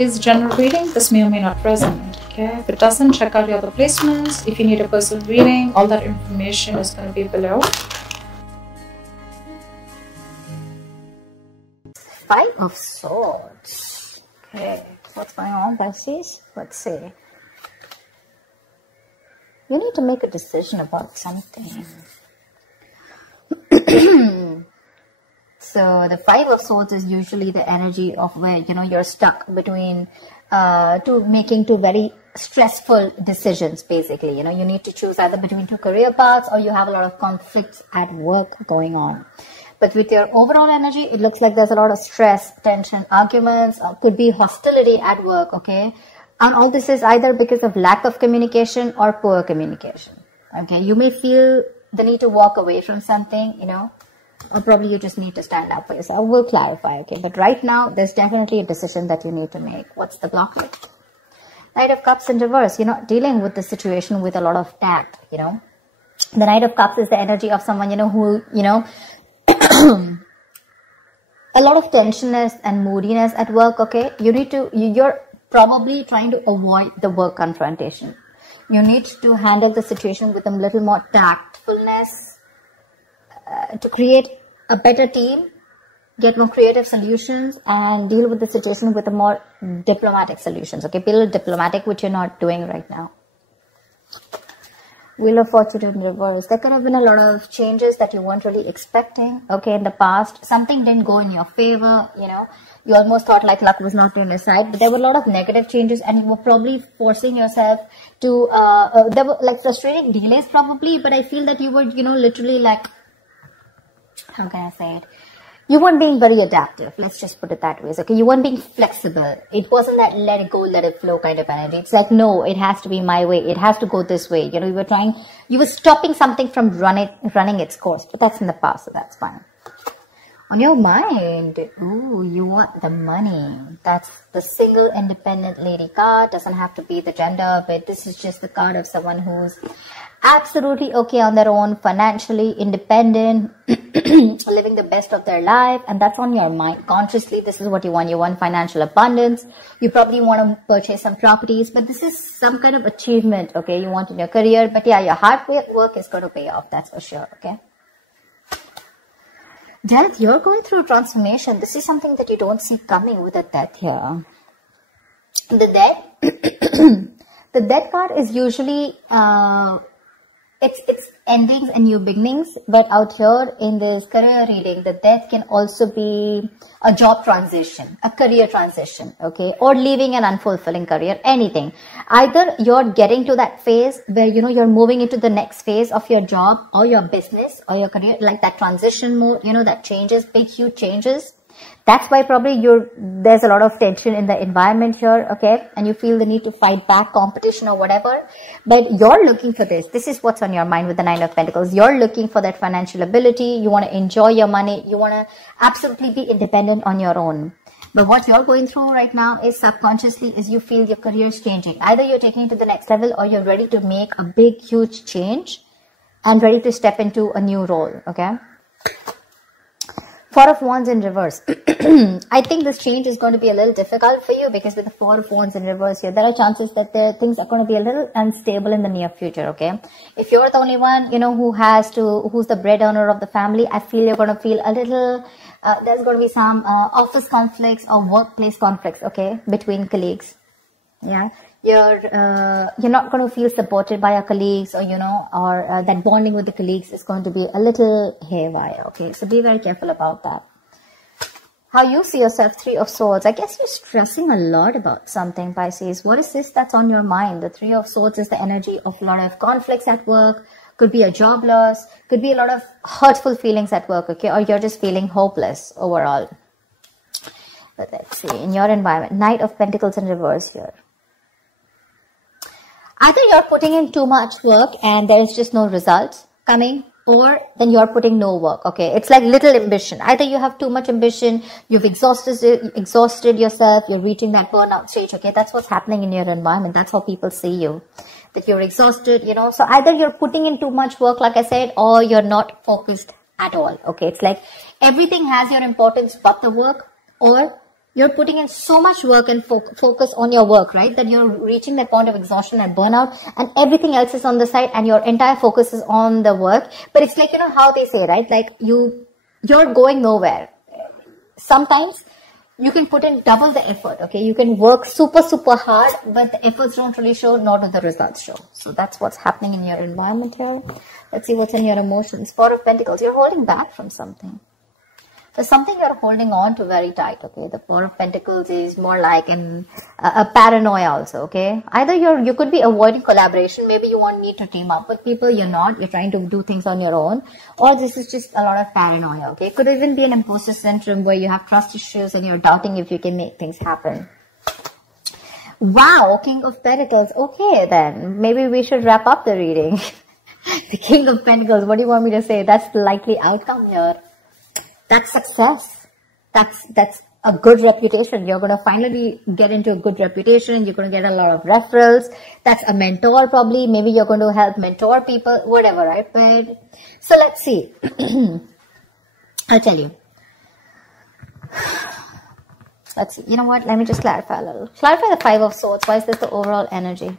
it is general reading, this may or may not resonate. Okay, if it doesn't, check out your other placements. If you need a personal reading, all that information is going to be below. Five of Swords. Okay, what's going on, Pisces? Let's see. You need to make a decision about something. So the Five of Swords is usually the energy of where, you know, you're stuck between making two very stressful decisions, basically. You know, you need to choose either between two career paths, or you have a lot of conflicts at work going on. But with your overall energy, it looks like there's a lot of stress, tension, arguments, could be hostility at work, okay? And all this is either because of lack of communication or poor communication, okay? You may feel the need to walk away from something, you know, or probably you just need to stand up for yourself. We'll clarify, okay? But right now, there's definitely a decision that you need to make. What's the blockage? Knight of Cups in reverse. You're not dealing with the situation with a lot of tact, you know? The Knight of Cups is the energy of someone, you know, who, you know, a lot of tensionness and moodiness at work, okay? You're probably trying to avoid the work confrontation. You need to handle the situation with a little more tactfulness to create a better team, get more creative solutions, and deal with the situation with a more diplomatic solutions, okay? Be a little diplomatic, which you're not doing right now. Wheel of Fortune in reverse. There could have been a lot of changes that you weren't really expecting, okay, in the past. Something didn't go in your favor, you know. You almost thought like luck was not on your side, but there were a lot of negative changes, and you were probably forcing yourself to, there were like frustrating delays probably, but I feel that you were, you know, literally like, how can I say it? You weren't being very adaptive. Let's just put it that way. Okay, you weren't being flexible. It wasn't that let it go, let it flow kind of energy. It's like, no, it has to be my way. It has to go this way. You know, you were stopping something from running its course, but that's in the past, so that's fine. On your mind, ooh, you want the money. That's the single independent lady card. Doesn't have to be the gender, but this is just the card of someone who's absolutely okay on their own, financially independent, living the best of their life, and that's on your mind. Consciously, this is what you want. You want financial abundance. You probably want to purchase some properties, but this is some kind of achievement, okay, you want in your career. But yeah, your hard work is going to pay off, that's for sure, okay? Death, you're going through transformation. This is something that you don't see coming with a death here. The death, the death card is usually, it's endings and new beginnings, but out here in this career reading, the death can also be a job transition, a career transition, okay, or leaving an unfulfilling career, anything. Either you're getting to that phase where, you know, you're moving into the next phase of your job or your business or your career, like that transition mode, you know, that changes, big, huge changes. That's why probably there's a lot of tension in the environment here, okay? And you feel the need to fight back competition or whatever. But you're looking for this. This is what's on your mind with the Nine of Pentacles. You're looking for that financial ability. You want to enjoy your money. You want to absolutely be independent on your own. But what you're going through right now is subconsciously is you feel your career is changing. Either you're taking it to the next level or you're ready to make a big, huge change and ready to step into a new role, okay? Four of Wands in reverse. I think this change is going to be a little difficult for you because with the Four of Wands in reverse here, there are chances that things are going to be a little unstable in the near future, okay? If you're the only one, you know, who's the bread earner of the family, I feel you're going to feel a little, there's going to be some office conflicts or workplace conflicts, okay, between colleagues. Yeah. You're not going to feel supported by your colleagues, or, you know, or that bonding with the colleagues is going to be a little haywire, okay? So be very careful about that. How you see yourself, Three of Swords. I guess you're stressing a lot about something, Pisces. What is this that's on your mind? The Three of Swords is the energy of a lot of conflicts at work. Could be a job loss. Could be a lot of hurtful feelings at work, okay? Or you're just feeling hopeless overall. But let's see, in your environment, Knight of Pentacles in reverse here. Either you're putting in too much work and there is just no results coming, or then you're putting no work, okay? It's like little ambition. Either you have too much ambition, you've exhausted yourself, you're reaching that burnout stage, okay? That's what's happening in your environment. That's how people see you, that you're exhausted, you know? So either you're putting in too much work, like I said, or you're not focused at all, okay? It's like everything has your importance but the work, or You're putting in so much work and focus on your work, right? That you're reaching that point of exhaustion and burnout, and everything else is on the side, and your entire focus is on the work. But it's like, you know how they say, right? Like you're going nowhere. Sometimes you can put in double the effort, okay? You can work super, super hard, but the efforts don't really show, nor do the results show. So that's what's happening in your environment here. Let's see what's in your emotions. Four of Pentacles. You're holding back from something. There's something you're holding on to very tight, okay? The Four of Pentacles is more like a paranoia also, okay? Either you could be avoiding collaboration. Maybe you won't need to team up with people. You're not. You're trying to do things on your own. Or this is just a lot of paranoia, okay? It could even be an imposter syndrome where you have trust issues and you're doubting if you can make things happen. Wow, King of Pentacles. Okay, then. Maybe we should wrap up the reading. The King of Pentacles. What do you want me to say? That's the likely outcome here. That's success. That's a good reputation. You're going to finally get into a good reputation. You're going to get a lot of referrals. That's a mentor probably. Maybe you're going to help mentor people, whatever, right? But, so let's see. I'll tell you. Let's see. You know what? Let me just clarify a little. Clarify the Five of Swords. Why is this the overall energy?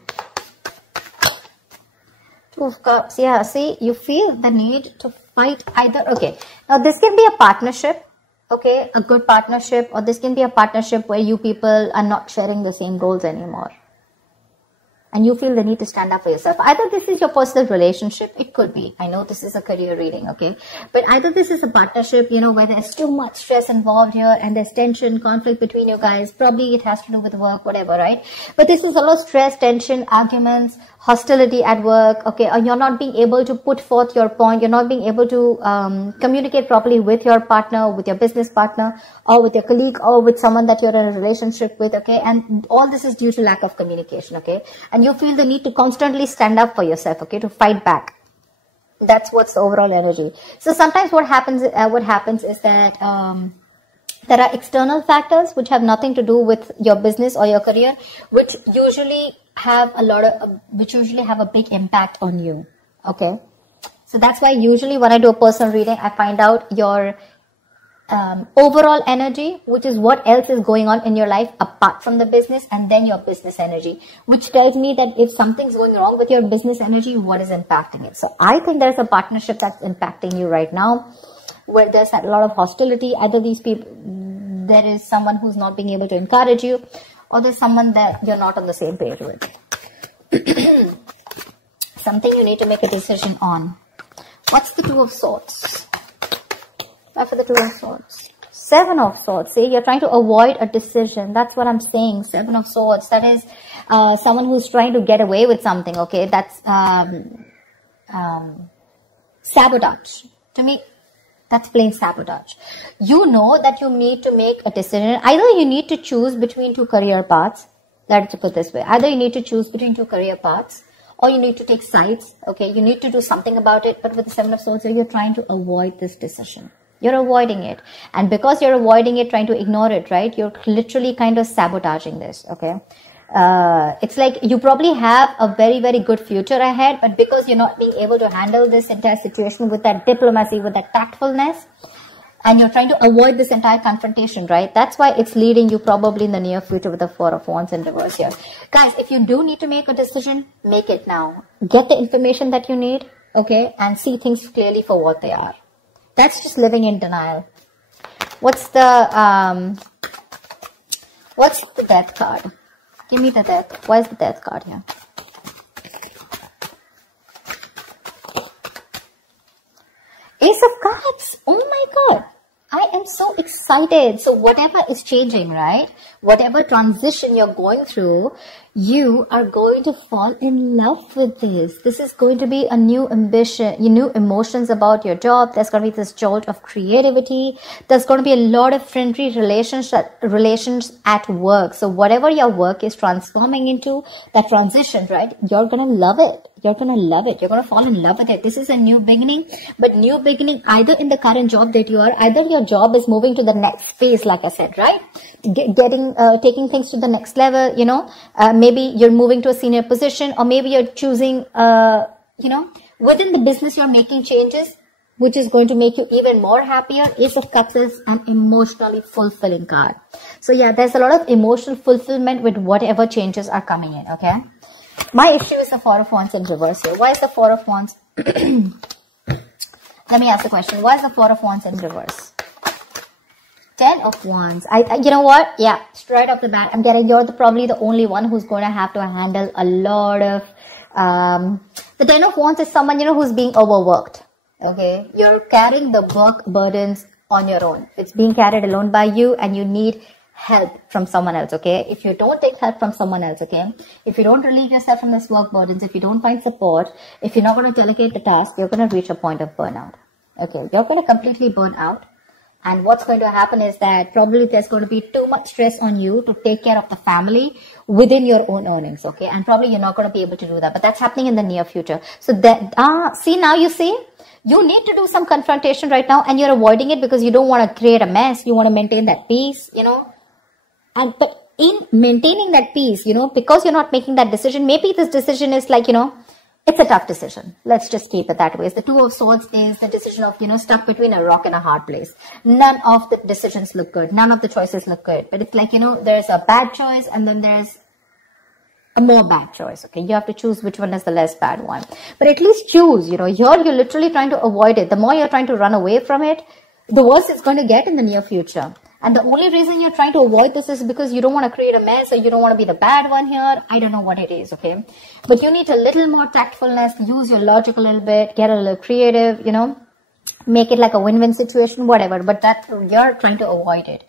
Two of Cups. Yeah, see, you feel the need to fight either. Okay, now this can be a partnership, okay, a good partnership, or this can be a partnership where you people are not sharing the same goals anymore. And you feel the need to stand up for yourself. Either this is your personal relationship, it could be. I know this is a career reading, okay? But either this is a partnership, you know, where there's too much stress involved here and there's tension, conflict between you guys. Probably it has to do with work, whatever, right? But this is a lot of stress, tension, arguments, hostility at work, okay? Or you're not being able to put forth your point. You're not being able to communicate properly with your partner, with your business partner, or with your colleague, or with someone that you're in a relationship with, okay? And all this is due to lack of communication, okay? And you feel the need to constantly stand up for yourself, okay? To fight back. That's what's the overall energy. So sometimes what happens is that there are external factors which have nothing to do with your business or your career, which usually have a big impact on you, okay? So that's why usually when I do a personal reading, I find out your overall energy, which is what else is going on in your life apart from the business, and then your business energy, which tells me that if something's going wrong with your business energy, what is impacting it. So I think there's a partnership that's impacting you right now, where there's a lot of hostility. Either these people, there is someone who's not being able to encourage you, or there's someone that you're not on the same page with. Something you need to make a decision on. What's the Two of Swords? Why for the Two of Swords? Seven of Swords. See, you're trying to avoid a decision. That's what I'm saying. Seven of Swords. That is someone who's trying to get away with something, okay? That's sabotage. To me, that's plain sabotage. You know that you need to make a decision. Either you need to choose between two career paths. Let's put it this way. Either you need to choose between two career paths, or you need to take sides. Okay, you need to do something about it. But with the Seven of Swords, you're trying to avoid this decision. You're avoiding it. And because you're avoiding it, trying to ignore it, right? You're literally kind of sabotaging this, okay? It's like you probably have a very, very good future ahead, but because you're not being able to handle this entire situation with that diplomacy, with that tactfulness, and you're trying to avoid this entire confrontation, right? That's why it's leading you probably in the near future with the Four of Wands in reverse here. Guys, if you do need to make a decision, make it now. Get the information that you need, okay? And see things clearly for what they are. That's just living in denial. What's the Death card? Give me the Death. Why is the Death card here? Ace of Cups. Oh my God. I am so excited. So whatever is changing, right? Whatever transition you're going through, you are going to fall in love with this. This is going to be a new ambition, new emotions about your job. There's going to be this jolt of creativity. There's going to be a lot of friendly relations at work. So whatever your work is transforming into, that transition, right? You're going to love it. You're going to love it. You're going to fall in love with it. This is a new beginning, but new beginning either in the current job that you are, either your job is moving to the next phase, like I said, right? Taking things to the next level, you know, maybe you're moving to a senior position, or maybe you're choosing, you know, within the business, you're making changes. which is going to make you even more happier. Ace of Cups is an emotionally fulfilling card. So yeah, there's a lot of emotional fulfillment with whatever changes are coming in, okay? My issue is the Four of Wands in reverse here. Why is the Four of Wands? Let me ask the question. Why is the Four of Wands in reverse? 10 of Wands. You know what? Yeah, straight off the bat, I'm getting you're probably the only one who's going to have to handle a lot of... the 10 of Wands is someone, you know, who's being overworked. Okay? You're carrying the work burdens on your own. It's being carried alone by you and you need help from someone else, okay? If you don't take help from someone else, okay? If you don't relieve yourself from this work burdens, if you don't find support, if you're not going to delegate the task, you're going to reach a point of burnout. Okay? You're going to completely burn out. And what's going to happen is that probably there's going to be too much stress on you to take care of the family within your own earnings, okay? And probably you're not going to be able to do that. But that's happening in the near future. So that, see, now you see, you need to do some confrontation right now and you're avoiding it because you don't want to create a mess. You want to maintain that peace, you know? But in maintaining that peace, you know, because you're not making that decision, maybe this decision is like, you know, it's a tough decision. Let's just keep it that way. The Two of Swords is the decision of, you know, stuck between a rock and a hard place. None of the decisions look good. None of the choices look good. But it's like, you know, there's a bad choice and then there's a more bad choice. Okay, you have to choose which one is the less bad one. But at least choose, you know, you're literally trying to avoid it. The more you're trying to run away from it, the worse it's going to get in the near future. And the only reason you're trying to avoid this is because you don't want to create a mess or you don't want to be the bad one here. I don't know what it is, okay? But you need a little more tactfulness, use your logic a little bit, get a little creative, you know, make it like a win-win situation, whatever. But that you're trying to avoid it.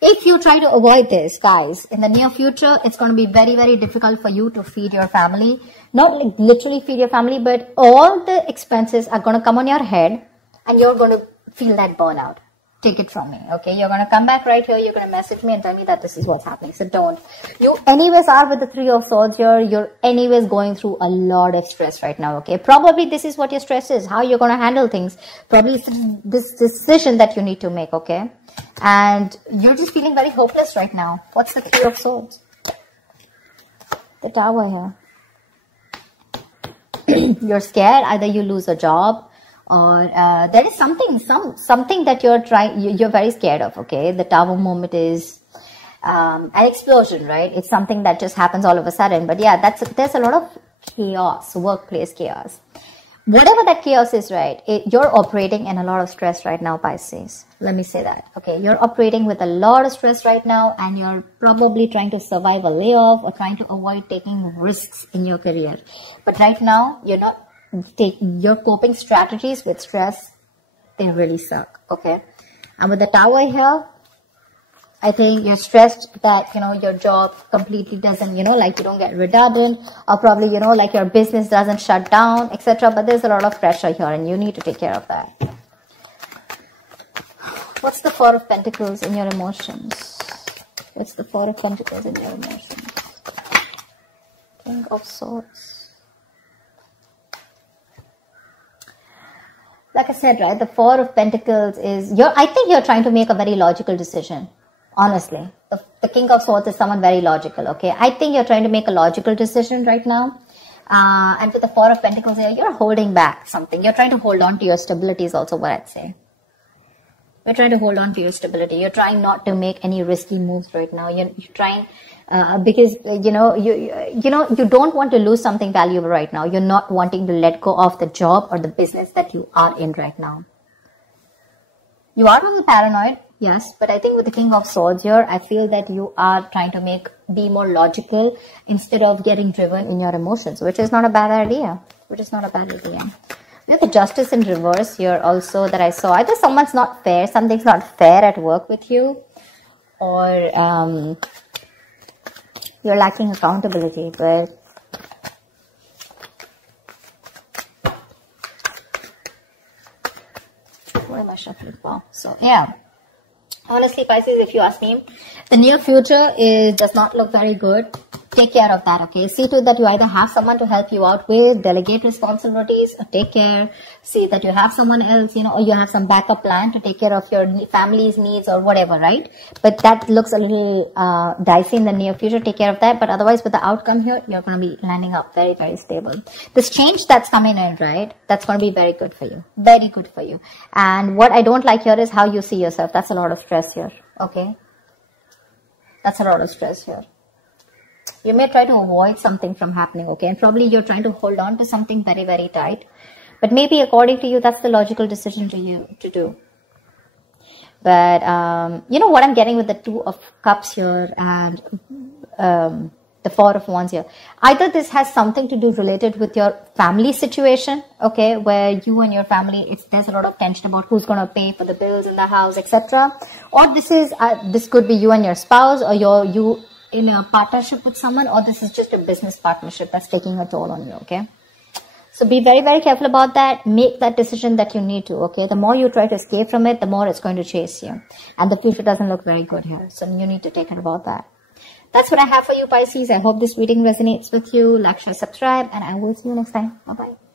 If you try to avoid this, guys, in the near future, it's going to be very, very difficult for you to feed your family. Not like literally feed your family, but all the expenses are going to come on your head and you're going to feel that burnout. Take it from me, okay? You're going to come back right here. You're going to message me and tell me that this is what's happening. So don't. You anyways are with the Three of Swords here. You're anyways going through a lot of stress right now, okay? Probably this is what your stress is. How you're going to handle things. Probably it's this decision that you need to make, okay? And you're just feeling very hopeless right now. What's the Three of Swords? The Tower here. You're scared. Either you lose a job or there is something that you're very scared of, okay? The Tower moment is an explosion, right? It's something that just happens all of a sudden. But yeah, there's a lot of chaos, workplace chaos. Whatever that chaos is, right? You're operating in a lot of stress right now, Pisces. Let me say that, okay? You're operating with a lot of stress right now and you're probably trying to survive a layoff or trying to avoid taking risks in your career. But right now, you're not your coping strategies with stress, they really suck, okay? And with the Tower here, I think you're stressed that, you know, your job completely doesn't, you know, like you don't get redundant or probably, you know, like your business doesn't shut down, etc. But there's a lot of pressure here and you need to take care of that. What's the Four of Pentacles in your emotions? What's the Four of Pentacles in your emotions? King of Swords. Like I said, right, the Four of Pentacles is, I think you're trying to make a very logical decision, honestly. The King of Swords is someone very logical, okay? I think you're trying to make a logical decision right now. And with the Four of Pentacles here, you're holding back something. You're trying to hold on to your stability is also what I'd say. You're trying to hold on to your stability. You're trying not to make any risky moves right now. You're trying... because, you don't want to lose something valuable right now. You're not wanting to let go of the job or the business that you are in right now. You are a little paranoid, yes, but I think with the King of Swords here, I feel that you are trying to be more logical instead of getting driven in your emotions, which is not a bad idea. We have the Justice in reverse here also that I saw. Either something's not fair at work with you, or you're lacking accountability, but what am I shuffling for? So yeah, honestly, Pisces, if you ask me, the near future does not look very good take care of that, okay? See to that you either have someone to help you out with, delegate responsibilities, or take care. See that you have someone else, you know, or you have some backup plan to take care of your family's needs or whatever, right? But that looks a little dicey in the near future. Take care of that. But otherwise, with the outcome here, you're going to be landing up very, very stable. This change that's coming in, right? That's going to be very good for you. Very good for you. And what I don't like here is how you see yourself. That's a lot of stress here, okay? That's a lot of stress here. You may try to avoid something from happening, okay? And probably you're trying to hold on to something very, very tight. But maybe according to you, that's the logical decision to do. But, you know what I'm getting with the Two of Cups here and the Four of Wands here. Either this has something to do related with your family situation, okay? Where you and your family, there's a lot of tension about who's going to pay for the bills in the house, etc. Or this could be you and your spouse, or you in a partnership with someone, or this is just a business partnership that's taking a toll on you, okay? So be very, very careful about that. Make that decision that you need to, okay? The more you try to escape from it, the more it's going to chase you. And the future doesn't look very good here. So you need to take care about that. That's what I have for you, Pisces. I hope this reading resonates with you. Like, share, subscribe, and I will see you next time. Bye-bye.